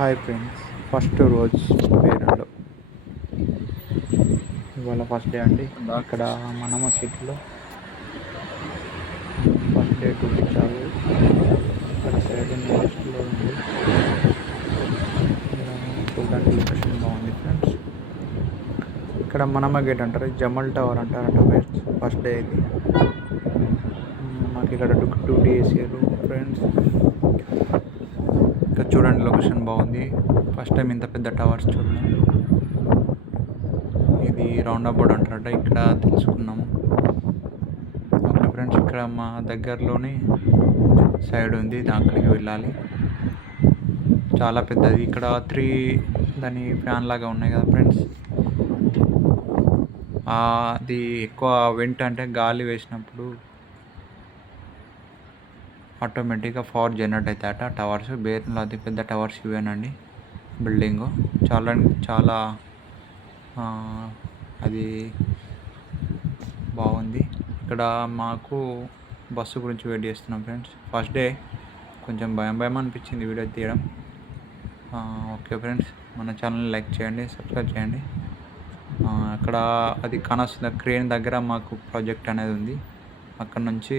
Hi friends, first రోజు పేరులో ఇవాళ ఫస్ట్ డే అండి. ఇక్కడ మనమ సిటీలో ఫస్ట్ డే చూపించాలి. ఇక్కడ సైడ్ నెక్స్ట్లో ఉంది. ఇక్కడ చూడడానికి లొకేషన్ బాగుంది ఫ్రెండ్స్. ఇక్కడ మనమ గేట్ అంటారు, జమల్ టవర్ అంటారంట ఫ్రెండ్స్. ఫస్ట్ డే ఇది. మాకు ఇక్కడ డ్యూటీ వేసారు ఫ్రెండ్స్. ఇక్కడ చూడండి లొకేషన్ బాగుంది. ఫస్ట్ టైం ఇంత పెద్ద టవర్స్ చూడడం. ఇది రౌండ్ అబౌట్ అంటారట, ఇక్కడ తెలుసుకున్నాము. ఓకే ఫ్రెండ్స్, ఇక్కడ మా దగ్గరలోనే సైడ్ ఉంది, అక్కడికి వెళ్ళాలి. చాలా పెద్దది. ఇక్కడ 3 దాని ఫ్యాన్ లాగా ఉన్నాయి కదా ఫ్రెండ్స్. అది ఎక్కువ వెంట్ అంటే గాలి వేసినప్పుడు ఆటోమేటిక్గా పవర్ జనరేట్ అవుతాయట. టవర్స్ బేర్లో అతి పెద్ద టవర్స్ ఇవేనండి. బిల్డింగు చాలా అది బాగుంది. ఇక్కడ మాకు బస్సు గురించి వెయిట్ చేస్తున్నాం ఫ్రెండ్స్. ఫస్ట్ డే కొంచెం భయం అనిపించింది వీడియో తీయడం. ఓకే ఫ్రెండ్స్, మన ఛానల్ని లైక్ చేయండి, సబ్స్క్రైబ్ చేయండి. అక్కడ అది కానొస్తుంది, క్రేన్ దగ్గర మాకు ప్రాజెక్ట్ అనేది ఉంది. అక్కడ నుంచి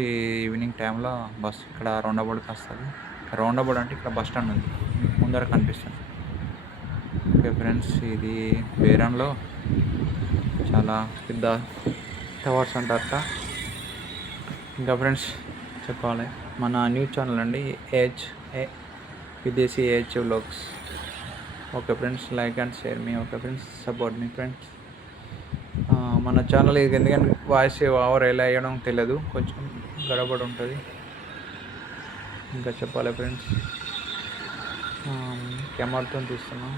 ఈవినింగ్ టైంలో బస్ ఇక్కడ రౌండ్ అబౌట్కి వస్తుంది. రౌండ్ అబౌట్ అంటే ఇక్కడ బస్ స్టాండ్ ఉంది, ముందర కనిపిస్తుంది. ఓకే ఫ్రెండ్స్, ఇది బేరంలో చాలా పెద్ద టవర్స్ అంటారట. ఇంకా ఫ్రెండ్స్ చెప్పాలి, మన న్యూస్ ఛానల్ అండి, విదేశీ AH vlogs. Okay friends, like and share me. Okay friends, support me friends. మన ఛానల్ ఇది ఎందుకంటే వాయిస్ ఓవర్ ఎలా వేయడం తెలియదు, కొంచెం గడబడి ఉంటుంది. ఇంకా చెప్పాలి ఫ్రెండ్స్, కెమెరాతో తీస్తున్నాం,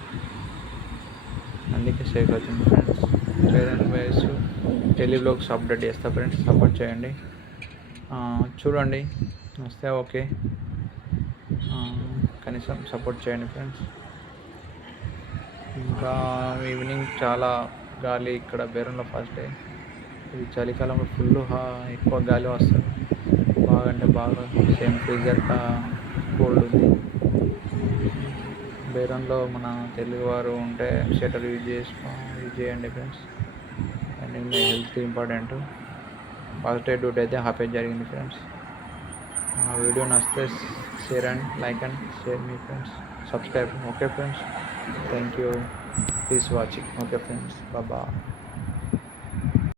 అందుకే సేఫ్ అవుతుంది friends. Parent voice daily blogs update చేస్తా ఫ్రెండ్స్, సపోర్ట్ చేయండి. చూడండి వస్తే ఓకే, కనీసం సపోర్ట్ చేయండి ఫ్రెండ్స్. ఇంకా ఈవినింగ్ చాలా గాలి ఇక్కడ బేరంలో ఫస్ట్ డే. ఇది చలికాలంలో ఫుల్ ఎక్కువ గాలి వస్తుంది, బాగా అంటే బాగా. సేమ్ ఫ్రీజర్ కోల్డ్ ఉంది. బేరంలో మన తెలుగువారు ఉంటే షటర్ యూజ్ చేయండి ఫ్రెండ్స్. అండ్ మీ health important. First day duty అయితే హ్యాపీ జరిగింది ఫ్రెండ్స్. వీడియో నచ్చితే share and like and share మీ friends, subscribe. Okay friends, thank you, please watching. Okay friends, bye.